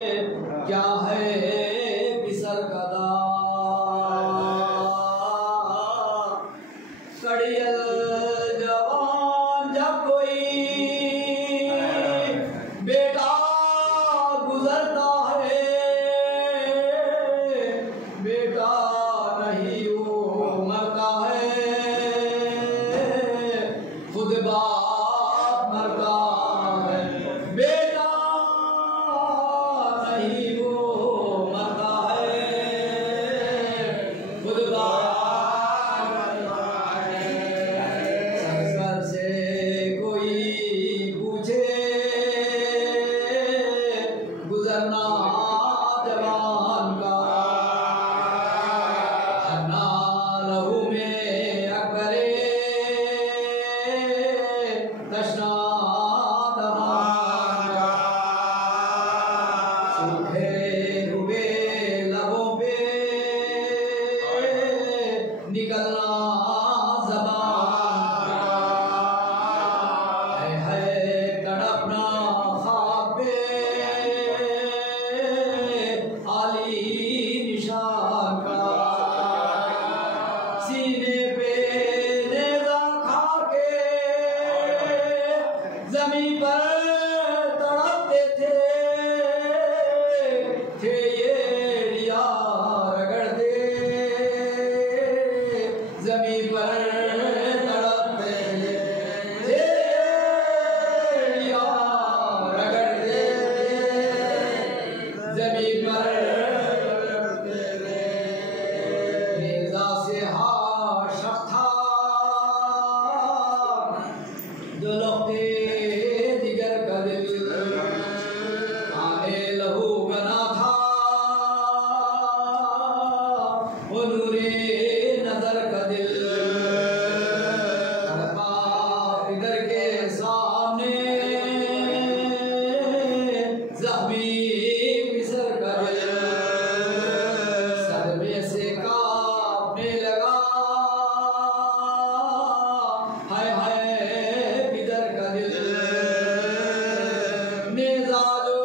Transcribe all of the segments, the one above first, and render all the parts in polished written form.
क्या है किसर कदा कड़ियल जवान जब कोई बेटा गुजरता है, बेटा नहीं वो मरता है, खुद बाप मरता है। बेटा नहीं वो मरता है, खुद बाप मरता है। संस्कार से कोई पूछे गुजरना जवान का, ना लहू में अकरे तशना दहान का। सूखे हुए लबों पे निकलना ज़बान का, है तड़पना ख्वाब पे आली निशान का। सीने पे नेज़ा खा के ज़मीन पर तड़पते थे ये रिया रगड़ते, ज़मीन पर तड़पते थे रिया रगड़ते, ज़मीन पर नेज़ा से हाशफ था दुलख्ते दिगर का दिल, आने लहू बना था वो नूरे नजर का दिल। तड़पा इधर के सामने ज़ख्मी मिस्र का दिल, सदमे से कांपने लगा हाय हाय इधर का दिल। नेज़ा जो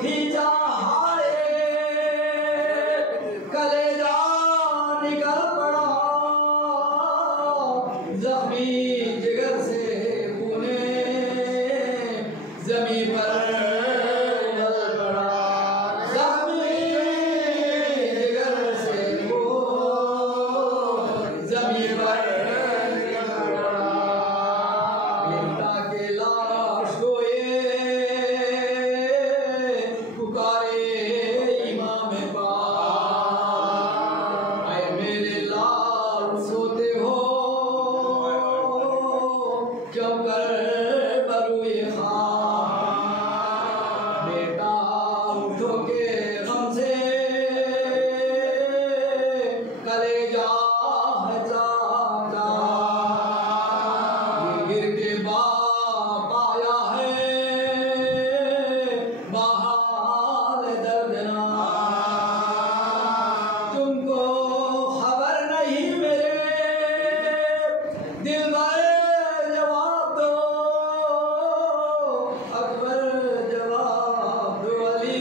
खींचा हाय कलेजा निकल पड़ा, ज़ख्मी जिगर से खूने ज़मीन पर उबल पड़ा, ज़ख्मी जिगर से वो ज़मीन पर उबल पड़ा। बेटा के लाश को ये पुकारे इमाम पाक, आए मेरे लाल सोते हो क्यों कर बरूए खां। बेटा उठो के गम से कलेजा है जाता, ये गिर के बाप आया है बहाल दर्दनाक। तुमको खबर नहीं मेरे दिलबर जवाब दो, अकबर जवाब दो अली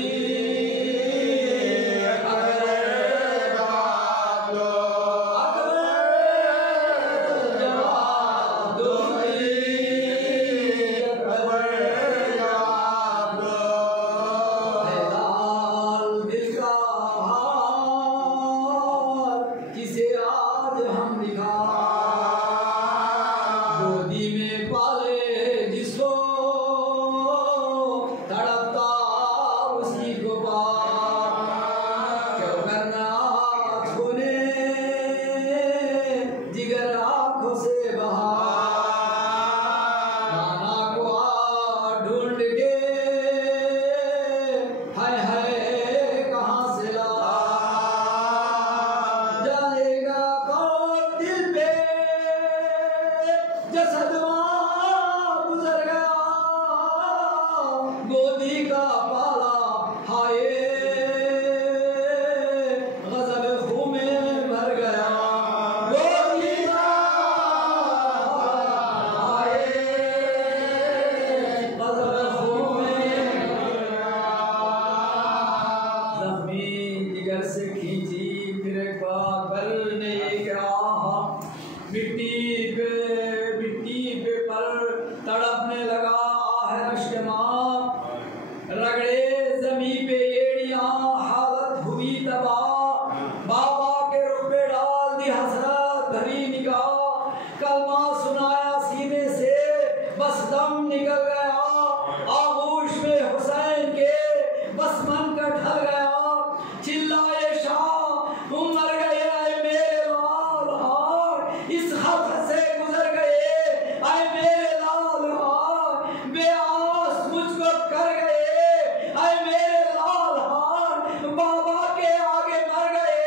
कभी जिगर से खींची, फिर एक बार बल ने एक राह, मिट्टी पे पर तड़पने लगा आहरश के माँ, रगड़े जमी पे एड़ियाँ, हालत हुई तबाह, बाबा के रुख पे डाल दी हसरत भरी निगाह, कलमा सुनाया सीने से बस दम निकल गया, आगोश में हुसैन के बस मन का ढल गया, चिल्लाए शाह मर गए ऐ मेरे लाल हार, इस खत से गुजर गए ऐ मेरे लाल हार, बेआस मुझको कर गए ऐ मेरे लाल हार, बाबा के आगे मर गए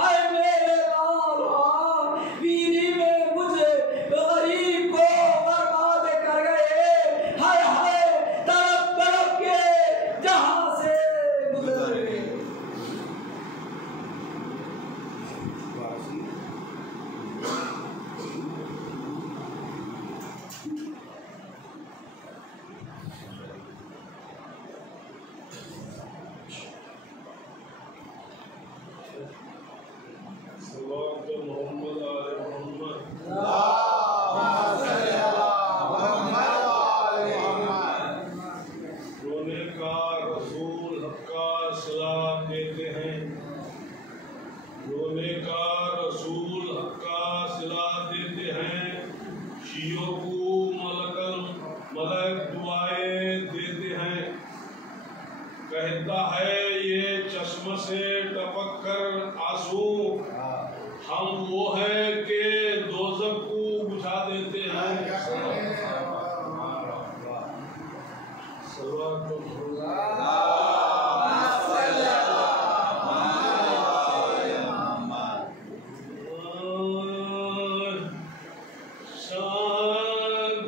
ऐ मेरे लाल हार, वीरी में मुझे गरीब को बर्बाद कर गए, हाय हाय तड़प तड़प के जहां से गुजर गए। मोहम्मद आले मोहम्मद रोने का रसूल हक का सलाम देते हैं, रोने का रसूल हक का सलाम देते हैं, शियों को मलक दुआएं देते हैं, कहता है ये चश्म से टपक कर आंसू, हम वो है कि दोज़ख को बुझा देते हैं।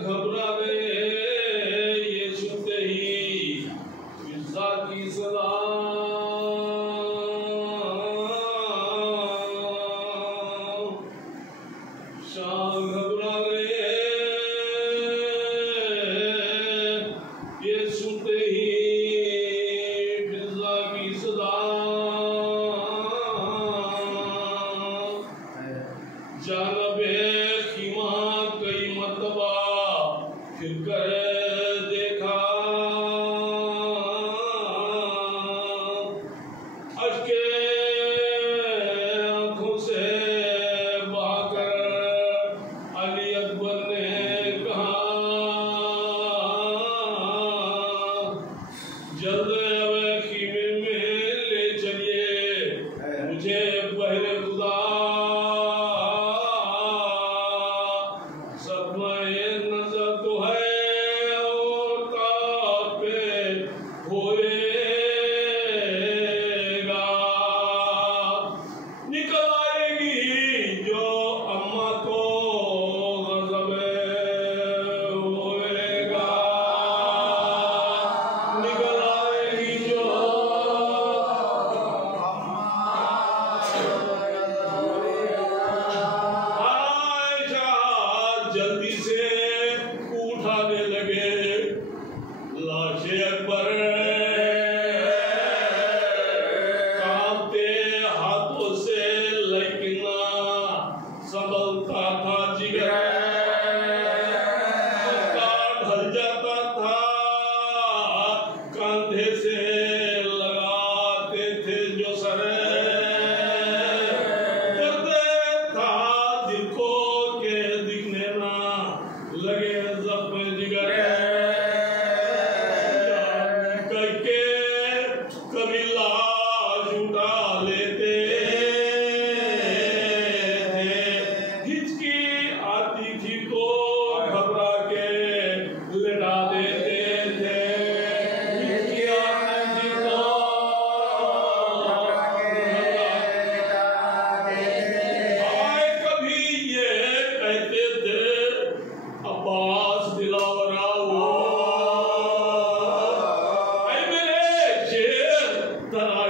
घबरा गए ये सुनते ही पिज़्ज़ा की सदा, घबरा गए ये सुनते ही पिज़्ज़ा की सदा, जानबे खीमा कई मरतबा फिर कर देखा, अश्के आंखों से बहाकर अली अकबर ने कहा, जल्द अब खीमे में ले चलिए मुझे बहरे खुदा, सदमाए नजर तो है और तापे होएगा, निकल आएगी जो अम्मा को गज़बे होएगा, निकल आएगी जो आयशा जल्दी से उठाने लगे लाशे अकबर, कांपते हाथों से लेकिन संभलता था जिगर, उसका ढल जाता था कंधे से लगाते थे जो सर, डरते था दिल को के दिखने ना लगे जख्म जिगर, करके कभी लाश उठा लेते थे, हिचकी आती थी तो घबरा के लिटा देते थे, हिचकी आती थी तो आए कभी ये कहते थे अब्बास दिलावर आओ, ऐ मेरे शेर तरा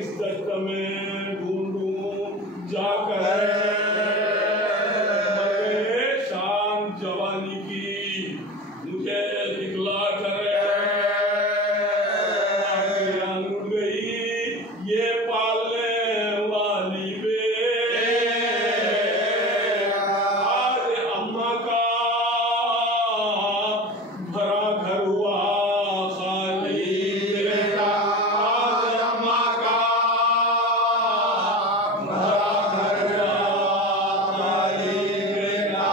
किस दस्त में ढूंढूं जाकर मगे शान जवानी की मुझे दिखला कर आखियां उड़ गई ये पालने वाली बे आज अम्मा का भरा घर हुआ खाली बेटा आज अम्मा का भरा घर हुआ खाली बेटा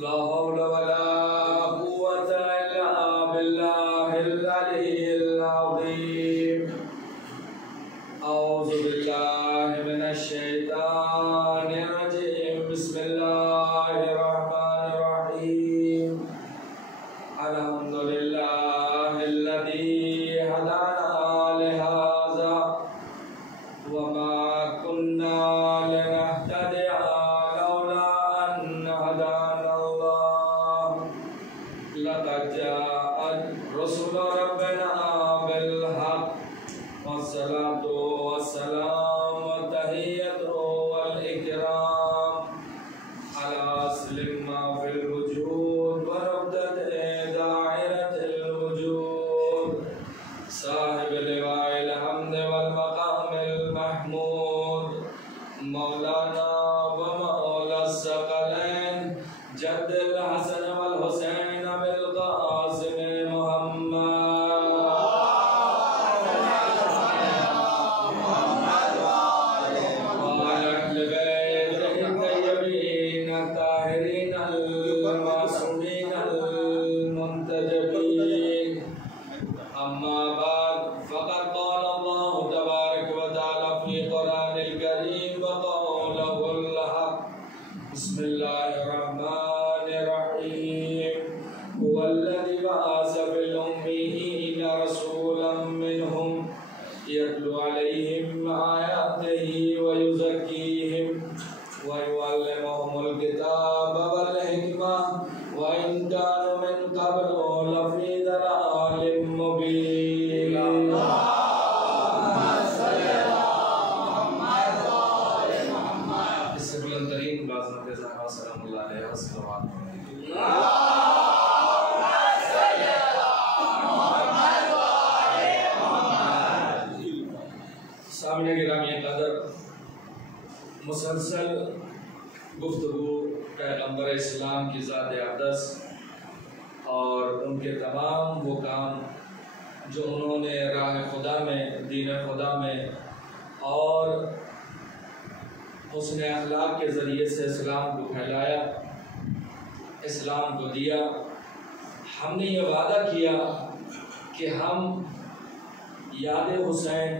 ला हौला वला कुव्वता इल्ला बिल्लाहिल अलिय्यिल अज़ीम औज़ु बिल्लाहि मिनश शैतानिर रजीम बिस्मिल्लाहिर रहमानिर रहीम अल्हम्दुलिल्लाहिल्लज़ी हदाना लिहाज़ा वमा कुन्ना लिनहतदिया लौला अन हदाना अल्लाह लक़द जाअत रसूल रब्बिना बिल हक़्क़ वस्सलातु वस्सलाम व तहियतु वल इकराम अला सलिमा फिल वजूद व रब्दत दायरतिल वजूद साहिब लिवाइल हम्द वल मकामिल महमूद मौलाना व मौला सकलैन जद्दुल हसन वल हुसैन बिल कासिम यत्लू अलैहिम आयातिही व युज़क्कीहिम व युअल्लिमुहुमुल किताब वल हिकमा व इन कानू मिन क़ब्लु लफ़ी दलालिम मुबीन। इससे बुलंदतरीन बाज़ात ज़हरा सलामुल्लाह अलैहा वसल्लम सामने गिरामी कदर मुसलसल गुफ्तगू पैगम्बर इस्लाम की ज़ात अक़दस और उनके तमाम वो काम जो उन्होंने राह खुदा में दीन खुदा में और हुस्न अखलाक के ज़रिए से इस्लाम को फैलाया, इस्लाम को दिया। हमने ये वादा किया कि हम याद हुसैन,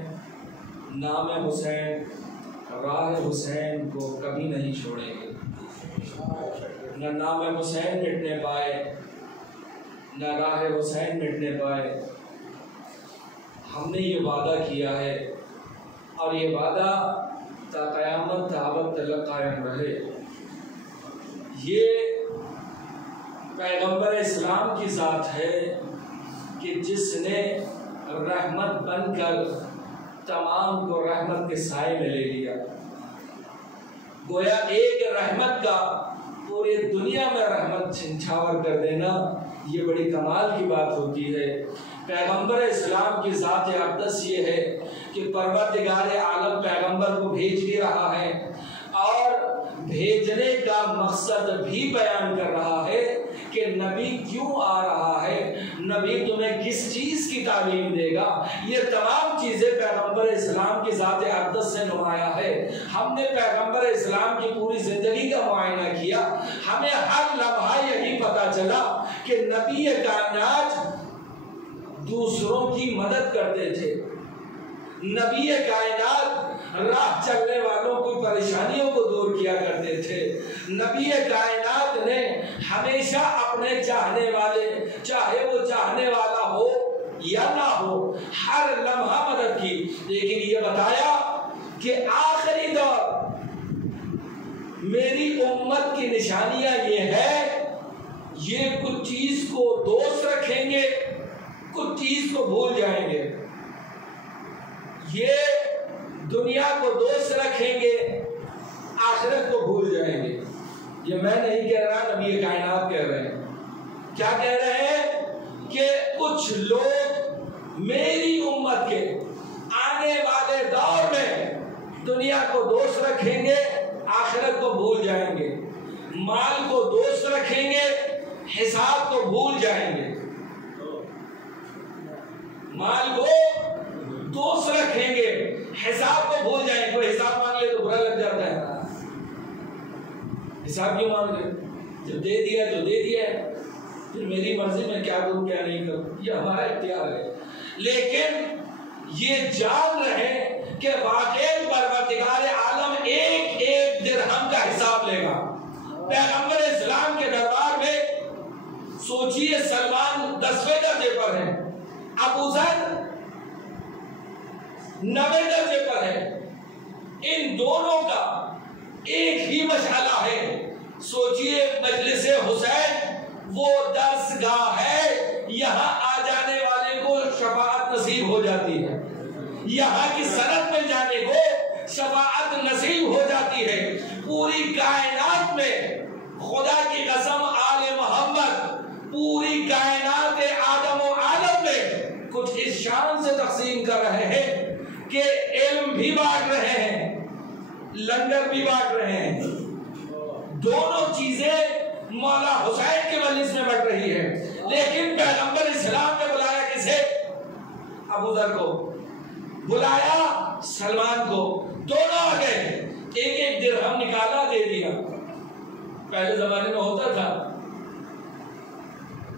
नाम हुसैन, राह हुसैन को कभी नहीं छोड़ेंगे। न नाम हुसैन मिटने पाए, न राह हुसैन मिटने पाए। हमने ये वादा किया है और ये वादा ता क़यामत ताबत तलक कायम रहे। ये पैगंबर इस्लाम की ज़ात है कि जिसने रहमत बनकर तमाम को रहमत के साए में ले लिया। गोया एक रहमत का पूरी दुनिया में रहमत छिंछावर कर देना ये बड़ी कमाल की बात होती है। पैगंबर इस्लाम की ज़ात अक़दस ये है कि परवरदिगार आलम पैगंबर को भेज भी रहा है और भेजने का मकसद भी बयान कर रहा है कि नबी क्यों आ रहा है, नबी तुम्हें किस चीज़ की तालीम देगा। ये तमाम चीज़ें पैगंबर इस्लाम की ज़ात अक़दस से नुमाया है। हमने पैगंबर इस्लाम की पूरी ज़िंदगी का मुआयना किया, हमें हर लम्हा यही पता चला कि नबी कायनात दूसरों की मदद करते थे। नबी कायनात राह चलने वालों की परेशानियों को दूर किया करते थे। नबी कायनात ने हमेशा अपने चाहने वाले, चाहे वो चाहने वाला हो या ना हो, हर लम्हा मदद की। लेकिन ये बताया कि आखिरी दौर मेरी उम्मत की निशानियां ये है, ये कुछ चीज को दोस्त रखेंगे, कुछ चीज को भूल जाएंगे। ये दुनिया को दोस्त रखेंगे, आखिरत को भूल जाएंगे। ये मैं नहीं कह रहा, नबी कायनात कह रहे हैं। क्या कह रहे हैं कि कुछ लोग मेरी उम्मत के आने वाले दौर में दुनिया को दोस्त रखेंगे, आखिरत को भूल जाएंगे। माल को दोस्त रखेंगे, हिसाब को भूल जाएंगे। माल को दोस्त रखेंगे, हिसाब को भूल जाएंगे। कोई हिसाब मांग ले तो बुरा लग जाता है। हिसाब क्यों मांग रहे? जब दे दिया तो दे दिया, फिर मेरी मर्जी में क्या करूं क्या नहीं करूं, ये हमारा इख्तियार है। लेकिन ये जान रहे कि वाकई परवरदिगार आलम एक एक दिरहम का हिसाब लेगा। पैगंबर इस्लाम के दरबार में सोचिए, सलमान 10वें दर्जे पर है, अबू ज़र 90 दर्जे पर है। इन दोनों का एक ही मशाला है। सोचिए, मजलिस हुसैन वो दरसगाह है, यहाँ आ जाने वाले को शफाअत नसीब हो जाती है, यहाँ की सनद में जाने को शफाअत नसीब हो जाती है। पूरी कायनात में खुदा की कसम, आले मोहम्मद पूरी कायनात आदम और आलम में कुछ इस शान से तकसीम कर रहे हैं कि इल्म भी बांट रहे हैं, लंगर भी बांट रहे हैं। दोनों चीजें मौला हुसैन के मजलिस में बढ़ रही है। लेकिन पैगंबर इस्लाम ने बुलाया किसे? अबू ज़र को, बुलाया सलमान को। दोनों आ गए, एक एक दिरहम निकाला, दे दिया। पहले जमाने में होता था,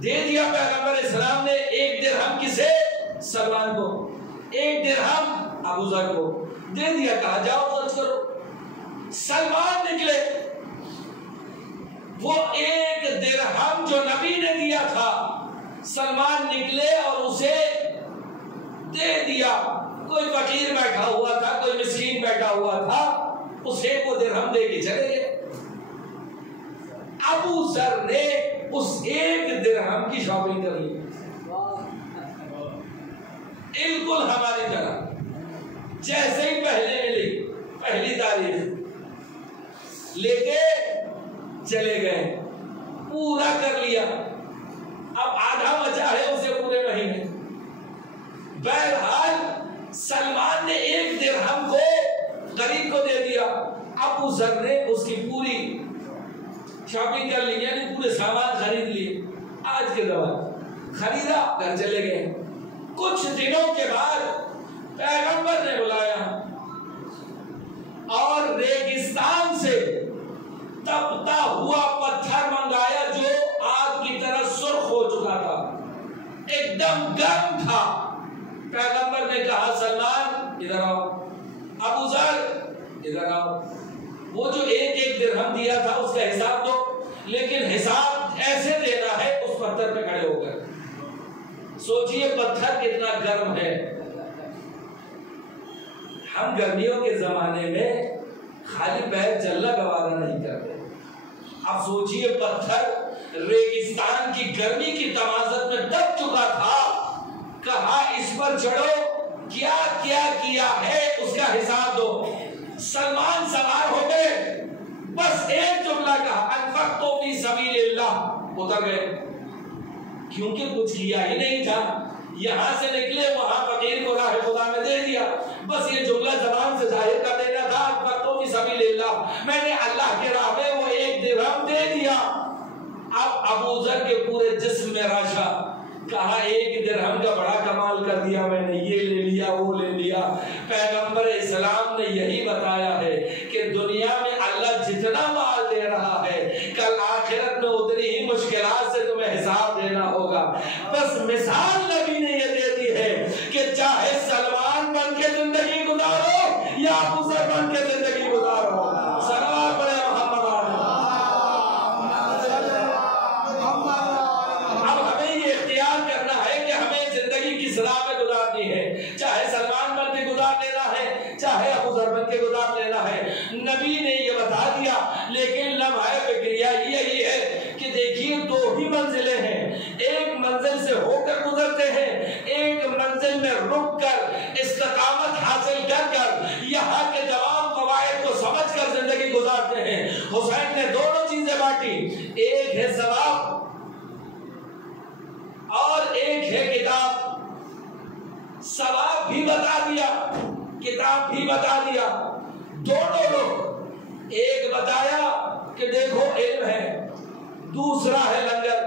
दे दिया पैगंबर इस्लाम ने। एक दिरहम किसे? सलमान को। एक दिरहम अबू ज़र को दे दिया, कहा जाओ खर्च करो। सलमान निकले, वो एक दिरहम जो नबी ने दिया था, सलमान निकले और उसे दे दिया। कोई फकीर बैठा हुआ था, कोई मिस्कीन बैठा हुआ था, उसे वो दिरहम दे के चले गए। अबू ज़र ने उस एक दिरहम की शॉपिंग कर ली, बिल्कुल हमारी तरह। जैसे ही पहले मिली, पहली तारीख लेके चले गए, पूरा कर लिया। अब आधा बचा है उसे पूरे महीने। बहरहाल सलमान ने एक दिरहम को गरीब को दे दिया, अबू ज़र ने उसकी पूरी शॉपिंग कर ली, यानी पूरे सामान खरीद लिए। आज के दौरान खरीदा, घर चले गए। कुछ दिनों के बाद पैगंबर ने बुलाया और रेगिस्तान से तपता हुआ पत्थर मंगाया जो आग की तरह सुर्ख हो चुका था, एकदम गर्म था। पैगंबर ने कहा, सलमान इधर आओ, अबू ज़र इधर आओ। वो जो एक एक दिरहम दिया था उसका हिसाब दो, लेकिन हिसाब ऐसे देना है उस पत्थर पे खड़े होकर। सोचिए पत्थर कितना गर्म है। हम गर्मियों के जमाने में खाली पैर चलना गवारा नहीं करते। अब सोचिए, पत्थर रेगिस्तान की गर्मी की तमाज़त में दब चुका था, कहा इस पर चढ़ो, क्या क्या किया है उसका हिसाब दो। सलमान सवार हो गए, बस एक जुमला कहा, अनफक़्तु फी सबीलिल्लाह, उतर गए, क्योंकि कुछ किया ही नहीं था। यहां से निकले, वहां फकीर को राह खुदा में दे दिया, बस ये जुमला जबान से जाहिर कर देना था, अनफक़्तु फी सबीलिल्लाह, मैंने अल्लाह के राह में वो 1 दिरहम दे दिया। अब अबू ज़र के पूरे जिस्म में राशा, कहा 1 दिरहम का बड़ा कमाल कर दिया मैंने, ये ले लिया वो ले लिया। पैगंबर इस्लाम ने यही बताया है कि दुनिया में अल्लाह जितना माल दे रहा है, कल आखिरत में उतनी ही मुश्किलात से तुम्हें हिसाब देना होगा। बस मिसाल नबी ने ये दे दी है कि चाहे सलमान बन के जिंदगी गुजारो या अबू ज़र बन के जिंदगी गुजारो, सलाम पढ़े मोहम्मद। अब हमें ये इख्तियार करना है कि हमें जिंदगी किस राह में गुजारनी है, चाहे सलमान बन के गुजार लेना है, चाहे अबू ज़र बन के गुजार लेना है। नबी ने ये बता दिया, लेकिन लम्हा फिक्रिया यही है कि देखिए 2 ही मंजिलें हैं, एक मंजिल से होकर गुजरते हैं, एक मंजिल में रुक कर इस्तिकामत हासिल कर कर यहाँ के तमाम क़वाइद को समझ कर जिंदगी गुजारते हैं। हुसैन ने दोनों चीजें बांटी, एक है सवाब और एक है किताब। सवाब भी बता दिया, किताब भी बता दिया, दोनों लोग। एक बताया कि देखो इल्म है, दूसरा है लंगर।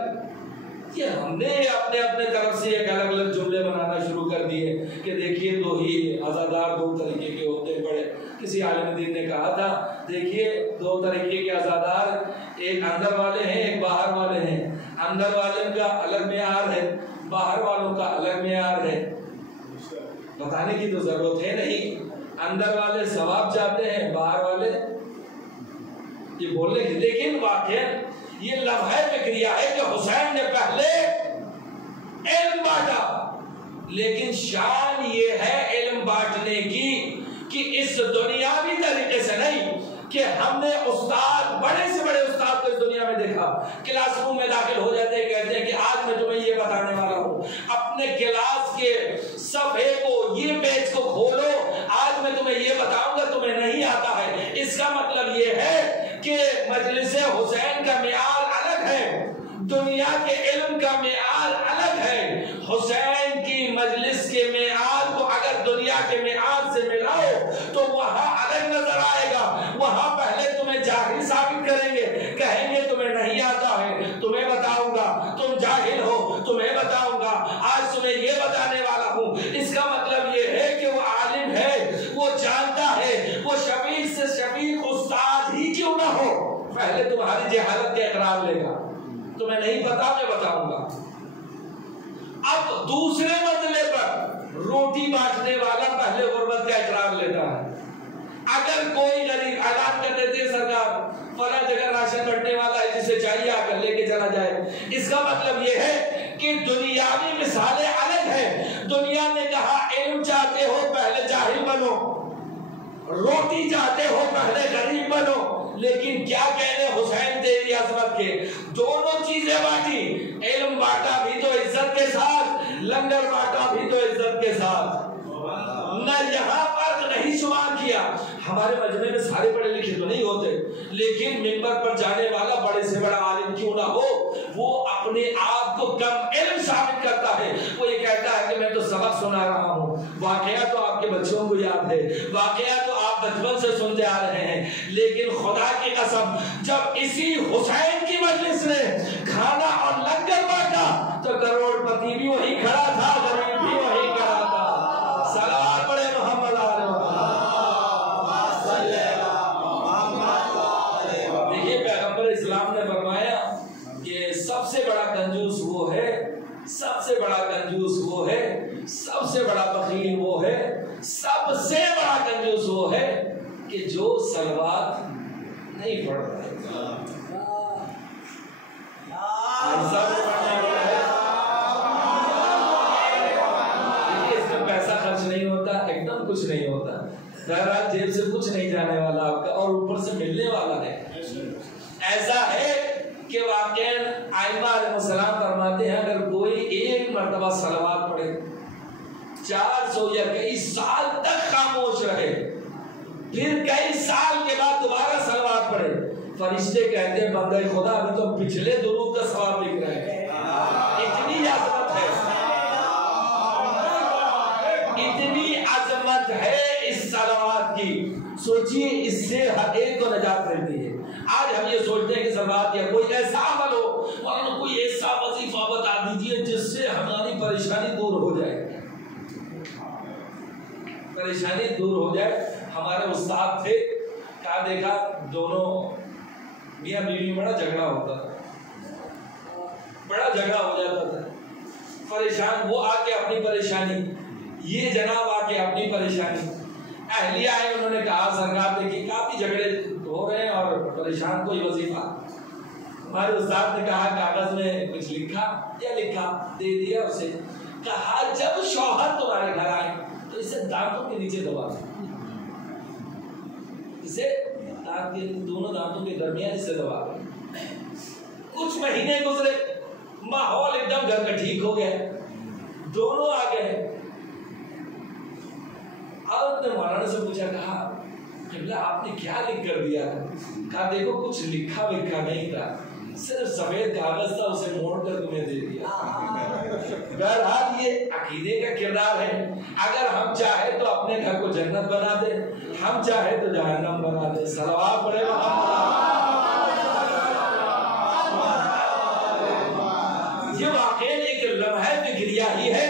ये हमने अपने अपने तरफ से एक अलग अलग जुमले बनाना शुरू कर दिए कि देखिए 2 ही आज़ादार 2 तरीके के होते हैं। बड़े किसी आलिम दीन ने कहा था, देखिए 2 तरीके के आज़ादार, एक अंदर वाले हैं, एक बाहर वाले हैं। अंदर वाले का अलग मेयार है, बाहर वालों का अलग मेयार है। बताने की तो जरूरत है नहीं, अंदर वाले सवाब चाहते हैं, बाहर वाले ये बोलने की। लेकिन वाकई ये लम्हा फिक्रिया है कि हुसैन ने पहले इल्म बांटा, लेकिन शान ये है इल्म बांटने की कि इस दुनियावी तरीके से नहीं कि हमने उस्ताद, बड़े से बड़े उस्ताद को इस दुनिया में देखा, क्लासरूम में दाखिल हो जाते हैं, कहते हैं कि आज मैं तुम्हें ये बताने वाला हूँ, अपने क्लास के सफ़े को, ये पेज को खोलो, आज मैं तुम्हें ये बताऊंगा, तुम्हें नहीं आता है। इसका मतलब ये है कि मजलिस हुसैन का मेयार अलग है, दुनिया के इल्म का मेयार अलग है। हुसैन की मजलिस के मेयार को अगर दुनिया के मेयार से मिलाओ तो वहां अलग नजर आएगा। वहां पहले तुम्हें जाहिल साबित करेंगे, कहेंगे तुम्हें नहीं आता है, तुम्हें बताऊंगा, तुम जाहिल हो, तुम्हें बताऊंगा, आज तुम्हें ये बताने वाला हूं। इसका मतलब ये है कि वो आलिम है, वो जानता है, वो शफीक से शफीक उस्ताद ही क्यों ना हो, पहले तुम्हारी जहालत का इकरार लेगा, तुम्हें नहीं पता मैं बताऊंगा। अब दूसरे मसले पर रोटी बांटने वाला पहले गुर्बत का इकरार लेता है। अगर कोई गरीब ऐलान कर देते हैं सरकार फला जगह राशन बंटने वाला है, जिसे चाहिए आकर लेके चला जाए, इसका मतलब यह है कि दुनियावी मिसालें अलग हैं। दुनिया ने कहा इल्म चाहते हो पहले जाहिल बनो, रोटी चाहते हो पहले गरीब बनो, लेकिन क्या कहने हुसैन तेरी अजमत के, दोनों चीजें बांटी, इल्म बांटा भी तो इज्जत के साथ, लंगर बांटा भी तो इज्जत के साथ, न यहाँ फर्क नहीं शुमार किया। हमारे मजमे में सारे पढ़े लिखे तो नहीं होते, लेकिन मिंबर पर जाने वाला बड़े से बड़ा आलिम क्यों ना हो, वो अपने आप को कम इल्म साबित करता है। वो ये कहता है कि मैं तो सबक सुना रहा हूँ, वाकया तो आपके बच्चों को याद है, वाकया तो आप बचपन से सुनते आ रहे हैं, लेकिन खुदा की कसम जब इसी हुसैन की मजलिस ने खाना और लंगर बांटा तो करोड़पति भी वही खड़ा था, गरीब भी वही खड़ा था। सलाम पढ़े मोहम्मद। देखिए पैगंबर इस्लाम ने फरमाया कि सबसे बड़ा कंजूस वो है, सबसे बड़ा कंजूस वो है, सबसे बड़ा बखील वो है, सबसे बड़ा कंजूस वो है कि जो सलवात नहीं पढ़ रहा है। इसमें पैसा खर्च नहीं होता, एकदम कुछ नहीं होता, बहरहाल जेब से कुछ नहीं जाने वाला आपका, और ऊपर से मिलने वाला है। ऐसा है कि वाकई आइमा अलैहिस्सलाम फरमाते हैं अगर कोई एक मर्तबा सलवात पढ़े 400 या कई साल तक खामोश रहे, फिर कई साल के बाद दोबारा सलवात पढ़े, फरिश्ते कहते हैं बंदे खुदा अभी तो पिछले दुरूद का सवाब लिख रहे हैं। इतनी अजमत है, इतनी अजमत है इस सलवात की। सोचिए इससे हर एक को नजात मिलती है। आज हम ये सोचते हैं कि सलवात या कोई ऐसा अमल हो और कोई ऐसा वजीफा बता दीजिए जिससे हमारी परेशानी दूर हो जाए, परेशानी दूर हो जाए। हमारे उस्ताद थे, कहा देखा दोनों मियां बीवी में बड़ा झगड़ा होता था, बड़ा झगड़ा हो जाता था, परेशान वो आके अपनी परेशानी, ये जनाब आके अपनी परेशानी। अहलिया आए, उन्होंने कहा सरकार देखिए काफी झगड़े हो रहे हैं और परेशान कोई वजीफा। हमारे उस्ताद ने कहा कागज में कुछ लिखा, क्या लिखा, दे दिया उसे, कहा जब शौहर तुम्हारे घर आए तो इसे दांतों के नीचे दबा दो, इसे दांत के दोनों दांतों के दरमियान इसे दबा दो। कुछ महीने गुजरे, माहौल एकदम घर का ठीक हो गया, दोनों आ गए। और मौलाना से पूछा, कहा किबला आपने क्या लिख कर दिया? कहा देखो कुछ लिखा विखा नहीं था, सिर्फ सफेद कागज था, उसे मोड़ कर तुम्हें दे दिया। बहरहाल ये अकीदे का किरदार है। अगर हम चाहे तो अपने घर को जन्नत बना दे, हम चाहे तो जहन्नम बना दे। सलवात पढ़े ये वाकई एक लम्हा फिक्रिया ही है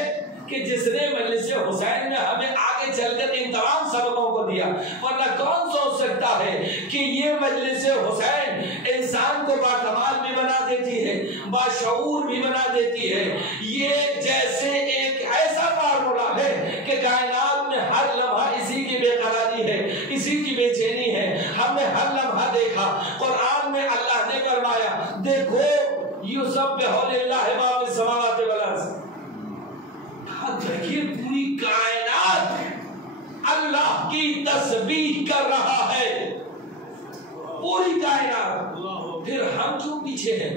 कि जिसने मजलिस हुसैन में हमें आगे चलकर इन तमाम सबकों को दिया। वरना कौन सोच सकता है कि ये मजलिस हुसैन इंसान को बाकमाल भी बना देती है, बाशऊर भी बना देती है। ये जैसे एक ऐसा फार्मूला है कि कायनात में हर लम्हा इसी की बेकरारी है, इसी की बेचैनी है। हमने हर लम्हा देखा। कुरान में अल्लाह ने फरमाया देखो युसब्बिहु लिल्लाहि मा फिस समावाति वल अर्ज़। देखिए पूरी कायनात अल्लाह की तस्बीह कर रहा है, पूरी कायनात। फिर हम क्यों पीछे हैं?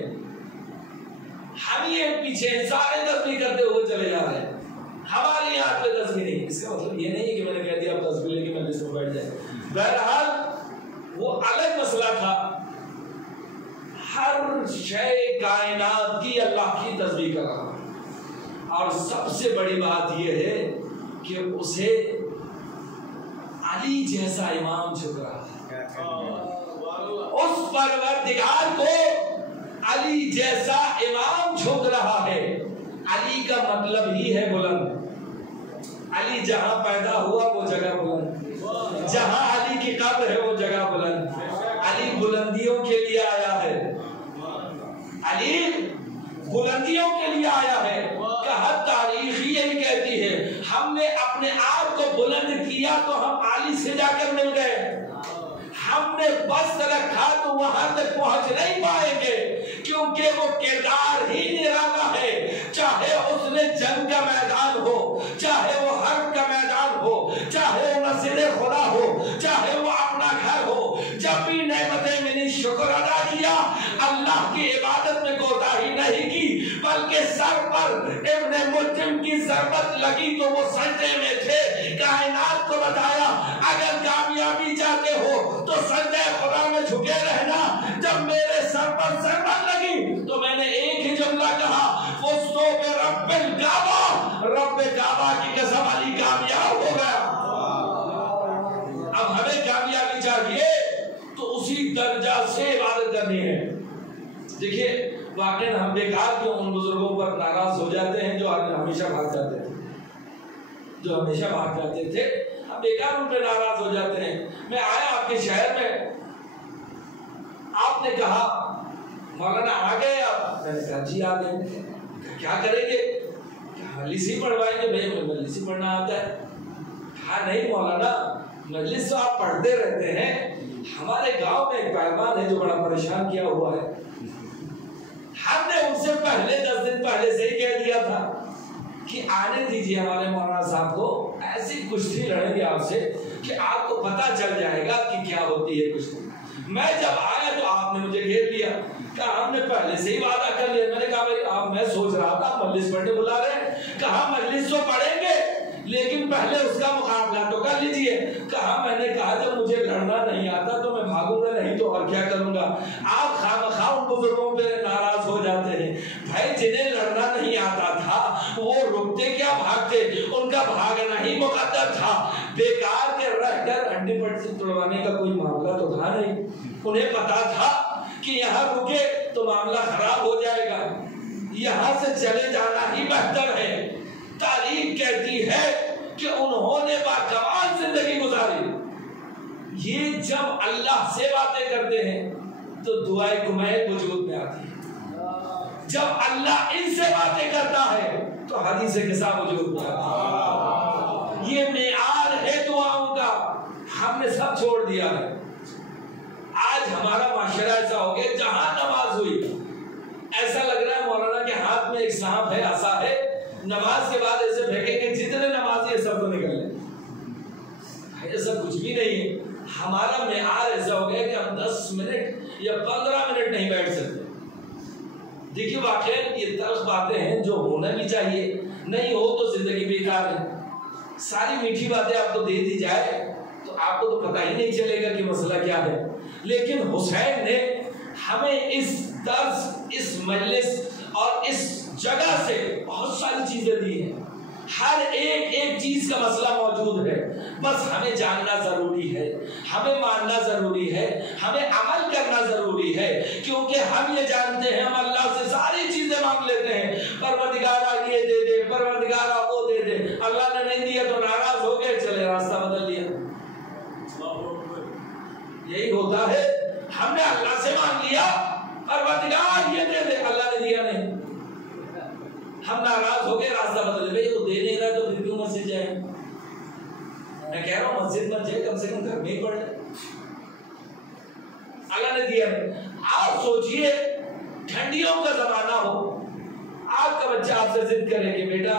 हम ये पीछे सारे तस्बीह करते हुए चले जा रहे हैं, हमारे यहाँ पे तस्बीह नहीं। इसका मतलब ये नहीं कि मैंने कह दिया आप तस्बीह लेके मजलिस में बैठ जाए। बहरहाल वो अलग मसला था। हर शय कायनात की अल्लाह की तस्बीह कर रहा है। और सबसे बड़ी बात यह है कि उसे अली जैसा इमाम झुक रहा है। उस परवरदिगार को अली जैसा इमाम झुक रहा है। अली का मतलब ही है बुलंद। अली जहां पैदा हुआ वो जगह बुलंद, जहां अली की कब्र है वो जगह बुलंद। अली बुलंदियों के लिए आया है, अली बुलंदियों के लिए आया है। कहा तारीख यही कहती है हमने अपने आप को बुलंद किया तो हम आली से जाकर मिल गए। हमने बस रखा तो वहां तक पहुंच नहीं पाएंगे, क्योंकि वो किरदार ही निराला है। चाहे उसने जंग का मैदान हो, चाहे वो हर्ब का मैदान हो, चाहे वो मस्जिद खुदा हो, चाहे वो अपना घर हो, जब भी नेमतें मिली शुक्र अदा किया, अल्लाह की इबादत में कोताही नहीं की, बल्कि सर पर इब्ने मुल्जिम की ज़रबत लगी तो वो सजदे में थे। कायनात को बताया अगर कामयाबी चाहते हो तो सजदे खुदा में झुके रहना। जब मेरे सर पर ज़रबत लगी तो मैंने एक ही जुमला कहा, फुस्तु बि रब्बिल काबा, रब्बे काबा की कसम अली कामयाब हो गया। अब हमें कामयाबी चाहिए तो उसी दर्जा से इबादत करनी है। देखिए वाकई हम बेकार क्यों उन बुजुर्गों पर नाराज हो जाते हैं जो हमेशा भाग जाते थे, जो हमेशा भाग जाते थे, हम बेकार उन पर नाराज हो जाते हैं। मैं आया आपके शहर में, आपने कहा मौलाना आ गए आप, मैंने कहा जी आ गए। क्या करेंगे? मजलिस ही पढ़वाएंगे। भाई मजलिस ही पढ़ना आता है? हाँ नहीं मौलाना, मजलिस तो आप पढ़ते रहते हैं। हमारे गांव में एक पहलवान है जो बड़ा परेशान किया हुआ है। हमने उनसे पहले 10 दिन पहले से ही कह दिया था कि आने दीजिए हमारे मौलाना साहब को, ऐसी कुश्ती लड़ेंगे आपसे कि आपको पता चल जाएगा कि क्या होती है कुश्ती। मैं जब आया तो आपने मुझे घेर लिया, कहा हमने पहले से ही वादा कर लिया। मैंने कहा भाई आप, मैं सोच रहा था मजलिस पढ़ने बुला रहे हैं। कहा मजलिस तो पढ़ेंगे लेकिन पहले उसका मुकाबला तो कर लीजिए। कहा मैंने कहा जब मुझे लड़ना नहीं आता तो मैं भागूंगा नहीं तो और क्या करूंगा। आप खामखा उन बुजुर्गों पे नाराज हो जाते हैं। भाई जिन्हें लड़ना नहीं आता था वो रुकते क्या भागते, उनका भागना ही मुकद्दर था। बेकार के रहकर हड्डी पट्टी तोड़वाने का कोई मामला तो था नहीं। उन्हें पता था कि यहाँ रुके तो मामला खराब हो जाएगा, यहाँ से चले जाना ही बेहतर है। तारीख कहती है कि उन्होंने बाकमाल जिंदगी गुजारी। ये जब अल्लाह से बातें करते हैं तो दुआए कुमैल वजूद में आती है। जब अल्लाह इनसे बातें करता है तो हदीस किसा वजूद में आती है। ये मेआर है दुआओं का, हमने सब छोड़ दिया है। आज हमारा माशरा ऐसा हो गया, जहां नमाज हुई ऐसा लग रहा है मौलाना के हाथ में एक सांप है, आसा है, नमाज के बाद ऐसे फेंकेंगे जितने नमाजी है सब तो निकल। ऐसा कुछ भी नहीं है। हमारा मेआर ऐसा हो गया कि हम 10 मिनट या 15 मिनट नहीं बैठ सकते। देखिए वाकई ये तल्ख बातें हैं जो होना भी चाहिए, नहीं हो तो जिंदगी बेकार है। सारी मीठी बातें आपको दे दी जाए तो आपको तो पता ही नहीं चलेगा कि मसला क्या है। लेकिन हुसैन ने हमें इस दर्स, इस मजलिस और इस जगह से बहुत सारी चीजें दी हैं। हर एक चीज का मसला मौजूद है, बस हमें जानना जरूरी है, हमें मानना जरूरी है, हमें अमल करना जरूरी है। क्योंकि हम ये जानते हैं, हम अल्लाह से सारी चीजें मांग लेते हैं, परवरदिगारा ये दे दे, परवरदिगारा वो दे दे। अल्लाह ने नहीं दिया तो नाराज हो गए, चले रास्ता बदल लिया। यही होता है। हमने अल्लाह से मांग लिया, परवरदिगार ये दे दे, अल्लाह ने दिया नहीं, हम नाराज हो गए, रास्ता बदल गए। वो दे नहीं रहा तो फिर क्यों मस्जिद जाए। मैं कह रहा हूँ मस्जिद मत जाए, कम से कम घर में ही पढ़ ले, अल्लाह ने दिया नहीं। आप सोचिए ठंडियों का जमाना हो, आपका बच्चा आपसे जिद करे कि बेटा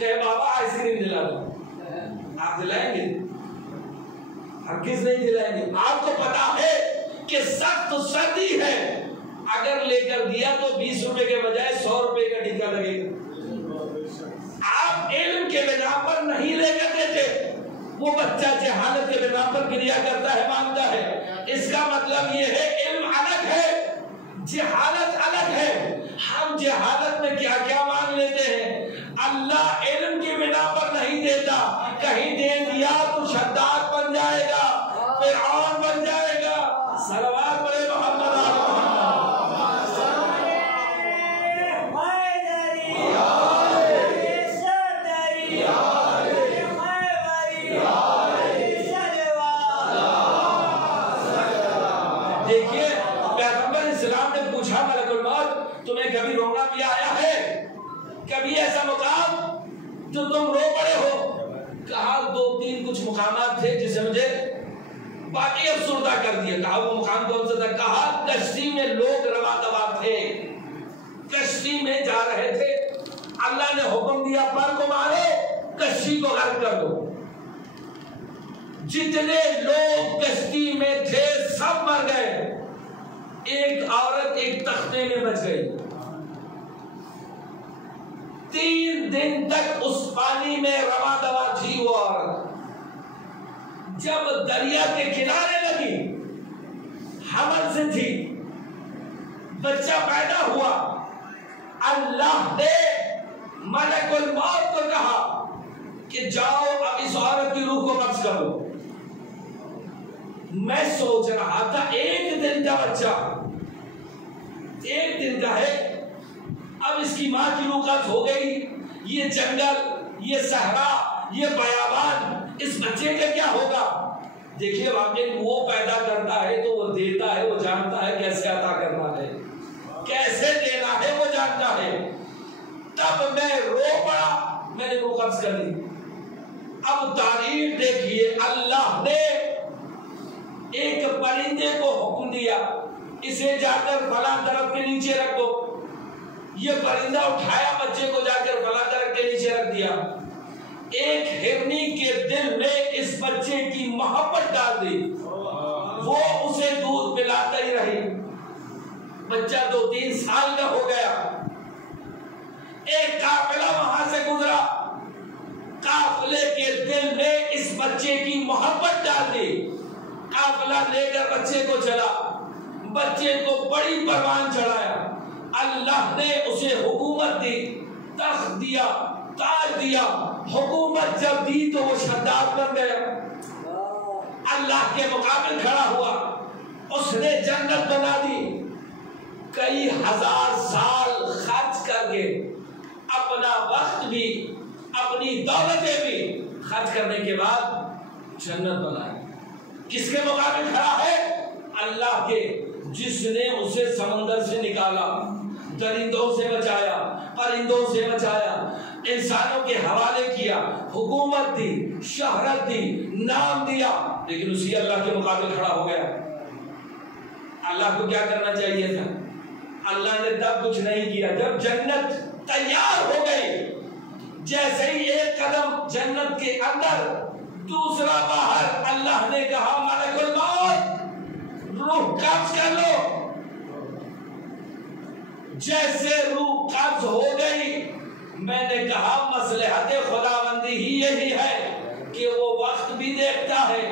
कहे बाबा आइसक्रीम दिला दो, आप दिलाएंगे? हरगिज़ नहीं दिलाएंगे। आपको पता है कि सख्त सर्दी है, अगर लेकर दिया तो 20 रुपए के बजाय 100 रुपए का टीका लगेगा। आप इल्म के बिना पर नहीं लेकर देते, वो बच्चा जहालत के बिना पर क्रिया करता है, मांगता है। इसका मतलब ये है इल्म अलग है, जहालत अलग है। हम जहालत में क्या क्या मांग लेते हैं। अल्लाह इल्म के बिना पर नहीं देता, कहीं दे दिया तो शद्दाद बन जाएगा, फिरऔन बन जाएगा। सलवात पढ़े मोहम्मद तुम्हें कभी रोना भी आया है? कभी ऐसा मुकाम जो तुम रो पड़े हो? कहा 2-3 कुछ मुकामात थे जिसे मुझे बाकी अफसुर्दा कर दिया। कहा वो मुकाम कौन सा था? कहा कश्ती में लोग रवा दवा थे, कश्ती में जा रहे थे, अल्लाह ने हुक्म दिया पर को मारो, कश्ती को गर्क कर दो। जितने लोग कश्ती में थे सब मर गए, एक औरत एक तख्ते में बच गई। 3 दिन तक उस पानी में रवा दवा थी वो औरत। जब दरिया के किनारे लगी, हमल से थी, बच्चा पैदा हुआ, अल्लाह ने मलकुल मौत को कहा कि जाओ अब इस औरत की रूह को कब्ज करो। मैं सोच रहा था 1 दिन का बच्चा, 1 दिन का है, अब इसकी माँ की रूह कब्ज हो गई। ये जंगल, ये सहरा, ये बयाबान, इस बच्चे का क्या होगा? देखिए वाकई वो पैदा करता है तो वो देता है, वो जानता है कैसे अता करना है, कैसे देना है, वो जानता है। तब मैं रो पड़ा, मैंने रूह कब्ज कर ली। अब तारीफ देखिए, अल्लाह ने एक परिंदे को हुक्म दिया, इसे जाकर फला तरफ के नीचे रख दो। ये परिंदा उठाया बच्चे को, जाकर फला तरफ के नीचे रख दिया। एक हिरनी के दिल में इस बच्चे की मोहब्बत डाल दी, वो उसे दूध पिलाता ही रही। बच्चा 2-3 साल का हो गया। एक काफिला वहां से गुजरा, काफिले के दिल में इस बच्चे की मोहब्बत डाल दी। काफिला लेकर बच्चे को चला, बच्चे को बड़ी परवान चढ़ाया। अल्लाह ने उसे हुकूमत दी, तख्त दिया, ताज दिया। हुकूमत जब दी तो वो शद्दाद बन गया, अल्लाह के मुकाबिल खड़ा हुआ, उसने जन्नत बना दी। कई हजार साल खर्च करके, अपना वक्त भी, अपनी दौलतें भी खर्च करने के बाद जन्नत बनाई। किसके मुकाबिल खड़ा है? अल्लाह के, जिसने उसे समंदर से निकाला, दरिंदों से बचाया, परिंदों से बचाया, इंसानों के हवाले किया, हुकूमत दी, शहरत दी, नाम दिया, लेकिन उसी अल्लाह के मुकाबिल खड़ा हो गया। अल्लाह को क्या करना चाहिए था? अल्लाह ने तब कुछ नहीं किया जब जन्नत तैयार हो गई। जैसे ही एक कदम जन्नत के अंदर, दूसरा बाहर, अल्लाह ने कहा मलकुल मौत, रूह कब्ज कर लो। जैसे रूह कब्ज हो गई, मैंने कहा मसलहत खुदाबंदी ही यही है कि वो वक्त भी देखता है,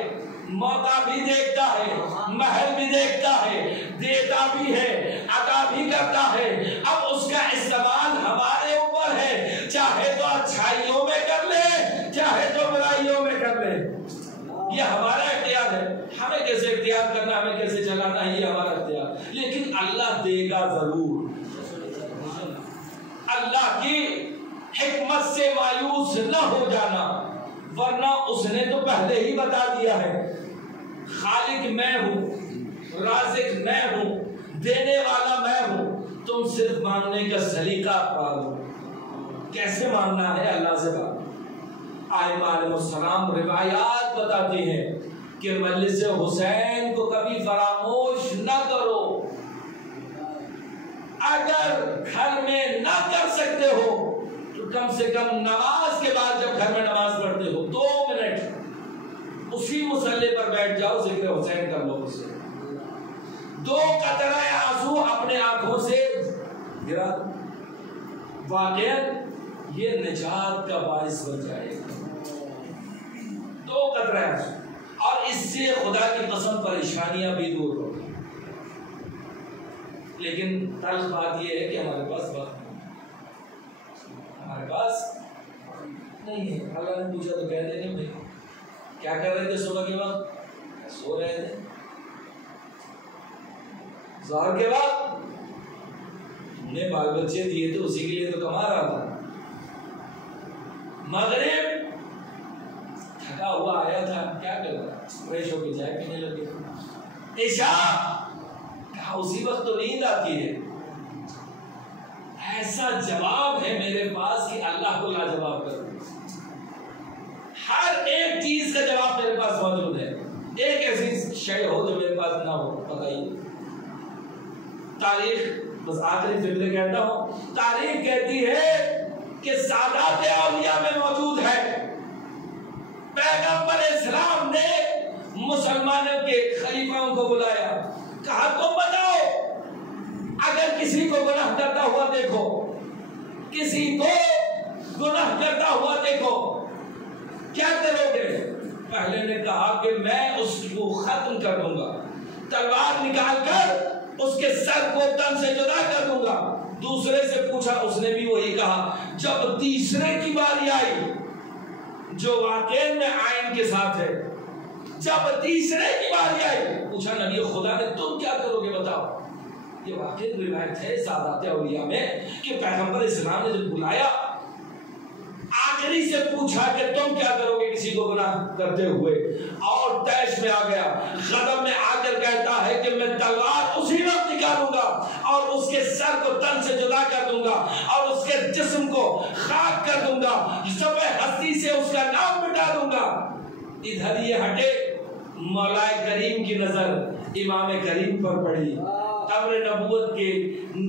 मौका भी देखता है, महल भी देखता है, देता भी है, अता भी करता है। अब उसका इस्तेमाल हमारे ऊपर है, चाहे तो अच्छाइयों में कर ले, चाहे तो बुराइयों में कर ले। ये हमारा इख्तियार है, हमें कैसे इख्तियार करना, हमें कैसे चलाना है, ये हमारा इख्तियार। लेकिन अल्लाह देगा जरूर। अल्लाह की हिकमत से मायूस न हो जाना, वरना उसने तो पहले ही बता दिया है, खालिक मैं हूं, राज़िक मैं हूं, देने वाला मैं हूं, तुम सिर्फ मांगने का सलीका पालो। कैसे मांगना है अल्लाह से बात? आइमाम रिवायात बताती हैं कि मजलिस हुसैन को कभी फरामोश न करो। अगर घर में ना कर सकते हो तो कम से कम नमाज के बाद, जब घर में नमाज पढ़ते हो, 2 मिनट उसी मुसल्ले पर बैठ जाओ, जिक्र हुसैन कर लो उसे। 2 कतरा आंसू अपने आंखों से गिरा, वाकई ये निजात का बाइस बन जाएगा। 2 कतरा आंसू, और इससे खुदा की कसम परेशानियां भी दूर होगी। लेकिन तल्ख बात यह है कि हमारे पास वक्त नहीं, हमारे पास नहीं है। अल्लाह ने पूछा तो कह देंगे भाई क्या कर रहे थे सुबह के वक्त? सो रहे थे। ज़ोहर के बाद हमने बाल बच्चे दिए थे, उसी के लिए तो कमा रहा था। मगरिब थका हुआ आया था, क्या कर रहा, फ्रेश होकर चाय पीने लगे। इशा उसी वक्त तो नींद आती है। ऐसा जवाब है मेरे पास कि अल्लाह को लाजवाब कर दो। हर एक चीज का जवाब मेरे पास मौजूद है। एक ऐसी शय हो जो मेरे पास ना हो, बताइए। तारीख, बस आखिरी फिक्र कहता हूं, तारीख कहती है कि सादात औलिया में मौजूद है। पैगंबर इस्लाम ने मुसलमानों के खलीफाओं को बुलाया, कहा तुम बताओ, अगर किसी को गुनाह करता हुआ देखो, किसी को गुनाह करता हुआ देखो, क्या करोगे? पहले ने कहा कि मैं उसको खत्म कर दूंगा, तलवार निकालकर उसके सर को तन से जुदा कर दूंगा। दूसरे से पूछा, उसने भी वही कहा। जब तीसरे की बारी आई, जो वाकई में आयन के साथ है, जब तीसरे की बारी आई, पूछा नबी खुदा ने तुम क्या करोगे बताओ। ये वाकई रिवायत है सादात औलिया में कि पैगंबर इस्लाम ने जब बुलाया, आखिरी से पूछा कि तुम क्या करोगे किसी को गुनाह करते हुए, और तैश में आ गया, गदब में आकर कहता है कि मैं तलवार उसी वक्त निकालूंगा और उसके सर को तन से जुदा कर दूंगा और उसके जिस्म को खाक कर दूंगा, सब हस्ती से उसका नाम मिटा दूंगा। इधर ये हटे, मौलाए करीम की नजर इमाम करीम पर पड़ी, कब्र नबूवत के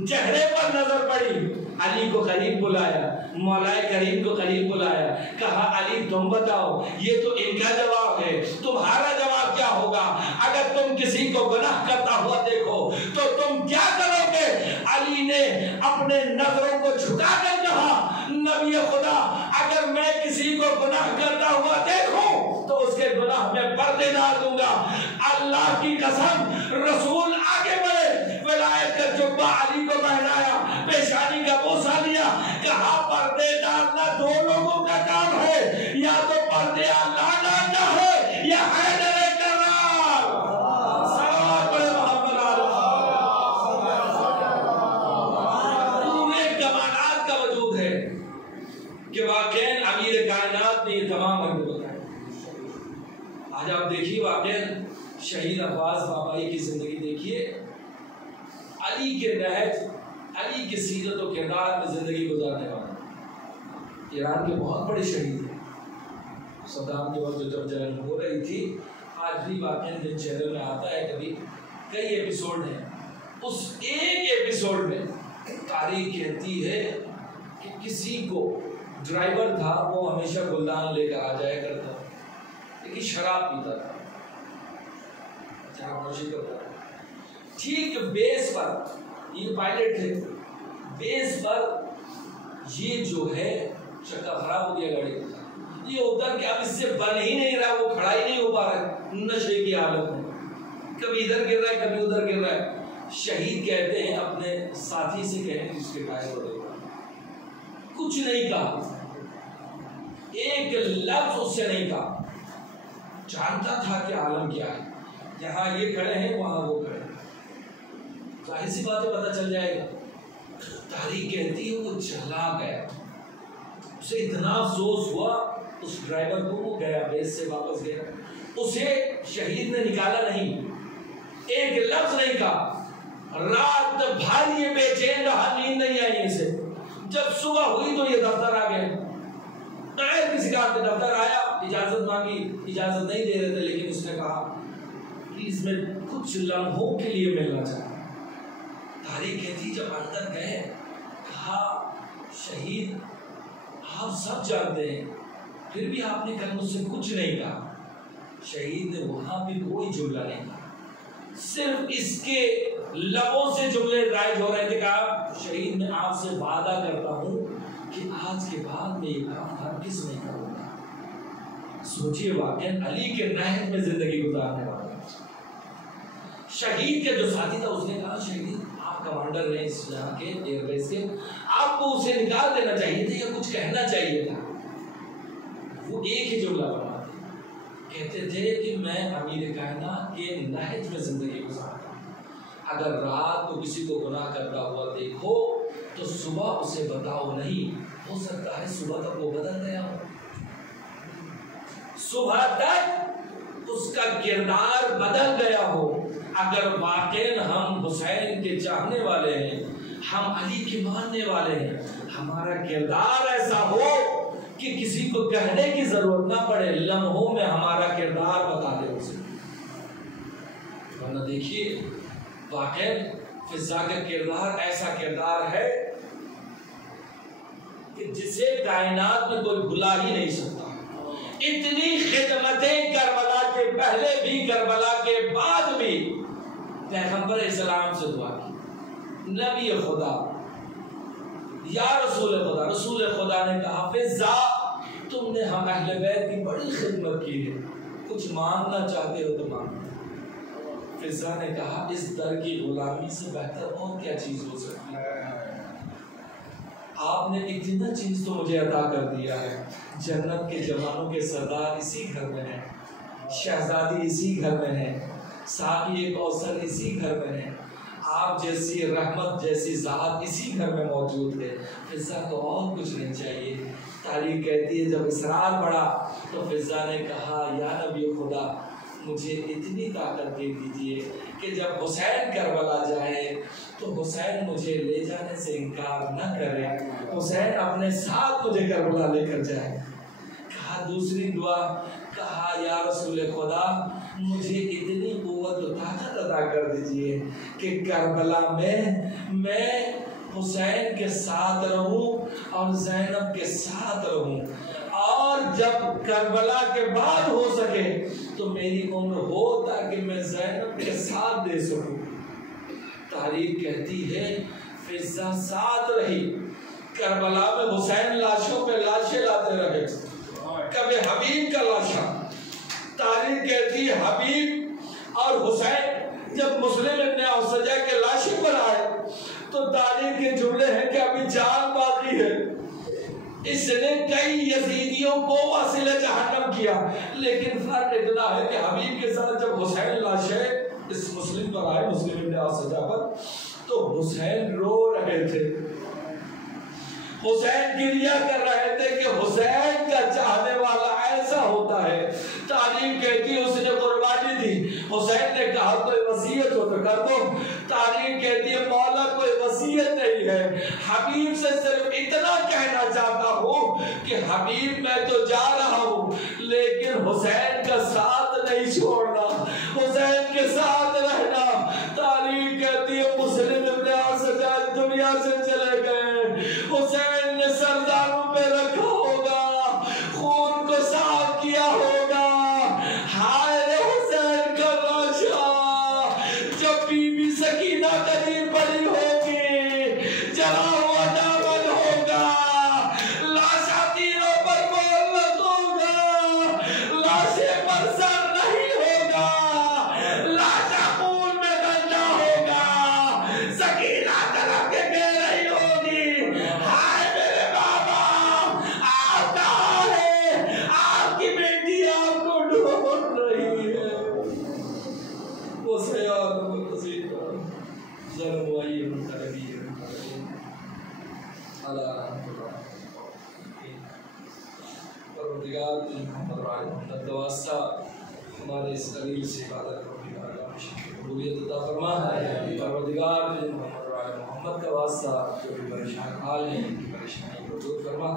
चेहरे पर नजर पड़ी, अली को करीब बुलाया, मौलाए करीम को करीब बुलाया, कहा अली तुम बताओ, ये तो इनका जवाब है, तुम्हारा जवाब क्या होगा? अगर तुम किसी को गुनाह करता हुआ देखो तो तुम क्या करोगे? अली ने अपने नजरों को झुकाकर कहा, नबी खुदा, अगर मैं किसी को गुनाह करता हुआ देखूं तो उसके गुनाह में पर्दे डाल दूंगा। अल्लाह की कसम, रसूल आगे बढ़े, विलायत का जुब्बा अली को पहनाया, पेशानी का बोसा लिया, कहा पर्दे डालना दो लोगों का काम है, या तो पर्दे अल्लाह डालना है या हैदर करार। सलावत पढ़े मोहम्मद पूरे कमानात का वजूद है कि वाकई अमीर कायनात ने ये तमाम अर्ज बताया। आज आप देखिए वाकई शहीद अब्बास बाबाई की जिंदगी देखिए, अली के नहज, अली के सीरत और किरदार में जिंदगी गुजारने वाले ईरान के बहुत बड़े शहीद हैं। सद्दाम के वक्त जब जंग हो रही थी, आज भी वाकई जिन चैनल में आता है, कभी कई एपिसोड हैं, उस एक एपिसोड में तारीख कहती है कि किसी को ड्राइवर था, वो हमेशा गुलदान लेकर आ जाया करता, लेकिन शराब पीता था, ठीक बेस पर, ये पायलट थे, बेस पर ये जो है चक्का खराब हो गया गाड़ी, ये उतर के अब इससे बन ही नहीं रहा, वो खड़ा ही नहीं हो पा रहा है नशे की हालत में, कभी इधर गिर रहा है कभी उधर गिर रहा है। शहीद कहते हैं अपने साथी से, कहने जिसके टायर हो, कुछ नहीं कहा, एक लफ्ज उससे नहीं कहा, जानता था कि आलम क्या है, यहाँ ये खड़े हैं वहां वो खड़े, जाहिर सी बातें पता चल जाएगा। तारीख कहती है वो चला गया, उसे इतना अफसोस हुआ उस ड्राइवर को, वो गया, बेस से वापस गया, उसे शहीद ने निकाला नहीं, एक लफ्ज नहीं कहा, रात भर ये बेचैन रहा, नींद नहीं आई इसे। जब सुबह हुई तो ये दफ्तर आ गया, टायर किसी का दफ्तर आया, इजाजत मांगी, इजाजत नहीं दे रहे थे, लेकिन उसने कहा कि इसमें कुछ लम्हों के लिए मिलना चाहिए। तारीख कहती जब अंदर गए, कहा शहीद आप सब जानते हैं, फिर भी आपने कल मुझसे कुछ नहीं कहा। शहीद ने वहां भी कोई जुमला नहीं कहा, सिर्फ इसके लबों से जुमले राइज हो रहे थे। कहा शहीद मैं आपसे वादा करता हूं कि आज के बाद में ये काम हरगिज़ नहीं करूंगा। सोचिए वाकई अली के नहज में जिंदगी गुजारने वाला शहीद के जो साथी था, उसने कहा शहीद आप कमांडर रहे इस यहाँ के एयरबेस के, आपको उसे निकाल देना चाहिए था या कुछ कहना चाहिए था। वो एक ही जुमला बनाते, कहते थे कि मैं अमीर कायनात के नहज में जिंदगी गुजारता हूं, अगर रात को किसी को गुनाह करता हुआ देखो तो सुबह उसे बताओ नहीं, हो सकता है सुबह तक वो बदल गया हो, सुबह तक उसका किरदार बदल गया हो। अगर वाकई हम हुसैन के चाहने वाले हैं, हम अली के मानने वाले हैं, हमारा किरदार ऐसा हो कि किसी को कहने की जरूरत ना पड़े, लम्हों में हमारा किरदार बता दे उसे। वरना देखिए वाकई फिजा का किरदार ऐसा किरदार है कि जिसे कायनात में कोई भुला ही नहीं सकता। इतनी खिदमतें करबला के पहले भी, करबला के बाद भी पैगंबर इस्लाम से दुआ की, नबी खुदा या रसूल खुदा, रसूल खुदा ने कहा फिजा तुमने हम अहले बैत की बड़ी खिदमत की है, कुछ मांगना चाहते हो तो मांगो। फिजा ने कहा इस दर की गुलामी से बेहतर और क्या चीज हो सकती है, आपने इतना चीज तो मुझे अता कर दिया है। जन्नत के जवानों के सरदार इसी घर में है, शहजादी इसी घर में है, साकी कौसर इसी घर में है, आप जैसी रहमत जैसी ज़ात इसी घर में मौजूद है। फिजा को और कुछ नहीं चाहिए। तारीख कहती है जब इसरार बढ़ा तो फिजा ने कहा या नबी खुदा मुझे इतनी ताकत दे दीजिए कि जब हुसैन करबला जाए तो हुसैन मुझे ले जाने से इनकार न करे, हुसैन अपने साथ मुझे करबला लेकर जाए। कहा दूसरी दुआ, कहा या रसूल खुदा मुझे इतनी कुव्वत और ताकत अदा कर दीजिए कि करबला में मैं हुसैन के साथ रहूं और ज़ैनब के साथ रहूं, और जब करबला के बाद हो सके तो मेरी उम्र हो ताकि मैं ज़ैनब के साथ दे सकूं। तारीख कहती है फिजा साथ रही, करबला में हुसैन लाशों पे लाशें लाते रहे, कभी हबीब का लाशा। तारीख कहती है हबीब और हुसैन जब मुस्लिम इब्न औसजा के लाशें पर आए तो तारीख के जुमले हैं कि अभी जान बाकी है। इसने कई यजीदियों को वसीले जहन्नम किया, लेकिन फर्क इतना है कि हबीब के साथ जब हुसैन लाशें इस मुस्लिम पर आए, मुस्लिम इब्न औसजा पर, तो हुसैन रो रहे थे, हुसैन गिरिया कर रहे थे कि हुसैन का चाहने वाला ऐसा होता है। तारीख कहती है उसने कुर्बानी दी, हुसैन ने कहा कोई वसीयत हो तो कर दो। तारीख कहती है मौला कोई वसीयत नहीं है, हबीब से सिर्फ इतना कहना चाहता हूँ कि हबीब मैं तो जा रहा हूँ लेकिन हुसैन का साथ नहीं छोड़ना, हुसैन के साथ रहना। तारीख कहती है मुस्लिम इब्न औसजा दुनिया से चले गए, हुसैन ने सरदारों पे रखा होगा, खून को साफ किया होगा। हाय रे हुसैन का लाशा, जब बीबी सकीना करीब पड़ी होगी, जला हुआ दामन होगा, लाशा तीनों पर मोहलत होगा, लाशे पर सर नहीं होगा, लाशा खून में गंदा होगा, सकीना तरफ के कह रही होगी हाय मेरे बाबा आप कहाँ है, आपकी बेटी आपको ढूंढ रही है। उसे हमारे इस कलील से इबादत कबूलियत अता फरमा। परवरदिगार मोहम्मद का वास्ता जो भी परेशान हाल है उनकी परेशानी को दूर फरमा।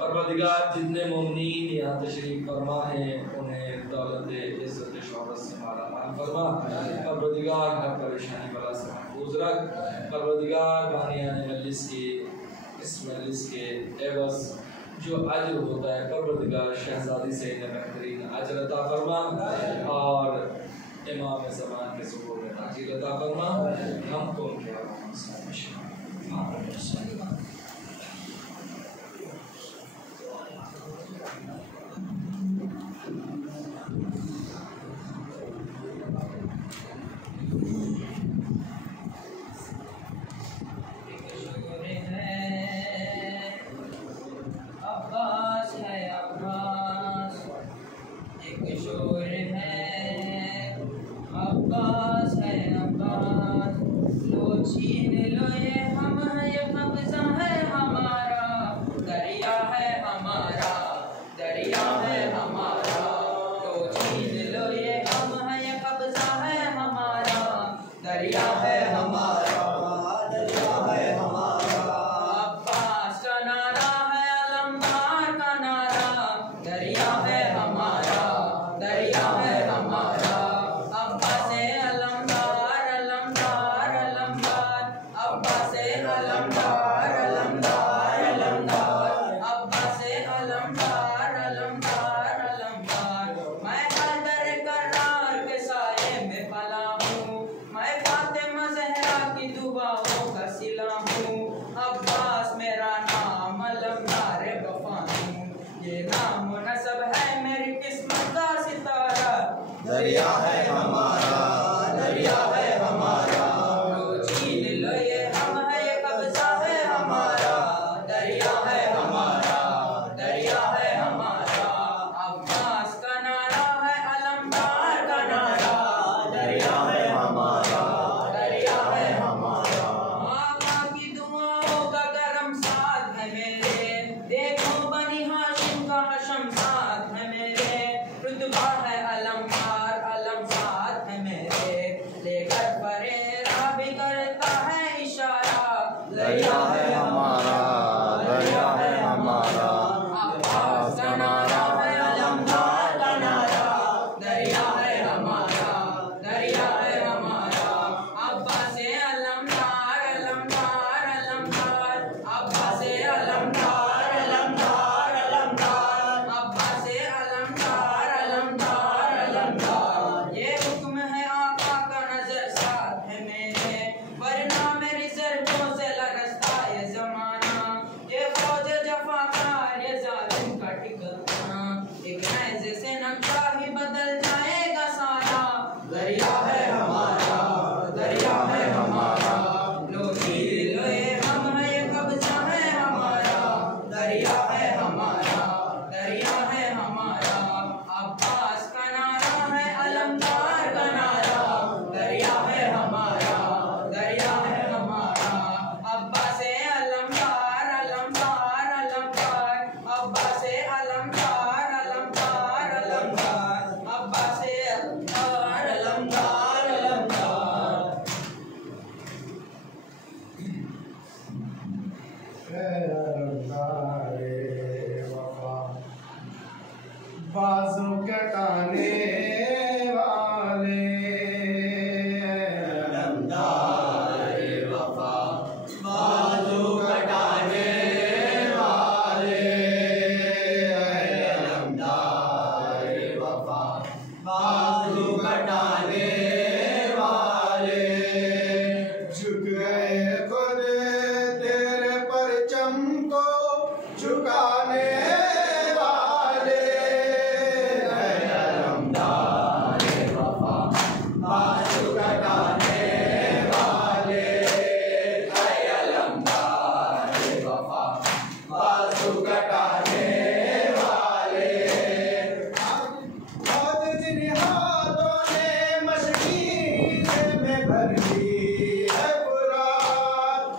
परवरदिगार जितने मोमिनीन यहाँ तशरीफ फरमा हैं उन्हें दौलत इज़्ज़त शौहरत से माला माल फरमा। परवरदिगार हर परेशानी बला से महफूज रख। परवरदिगार बानियाने मजलिस की इस मजलिस के एवज़ जो अजर होता है परवरदिगार शहजादी से बेहतरीन अजर अता फरमा और इमाम ज़मान के ज़ुहूर में ताक़ीद अता फरमा। हमको उनके छीन लो ये हम है कब्ज़ा बाजू कटाने वाले वफा, बाजू कटाने वाले वफा, बाजू कटाने वाले झुक गए खुद तेरे परचम को झुकाने वाले बाजू कटाने वाले वफा, बाजू कटाने वाले बहुत दिन हाथों ने मशकीन में भर ली है पुरात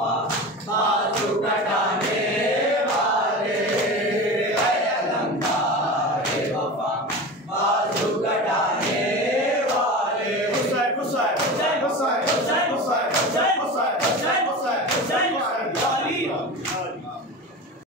वफा बाजू कटाने वाले, अलंकार वफा बाजू कटाने वाले। हुसैन हुसैन हुसैन हुसैन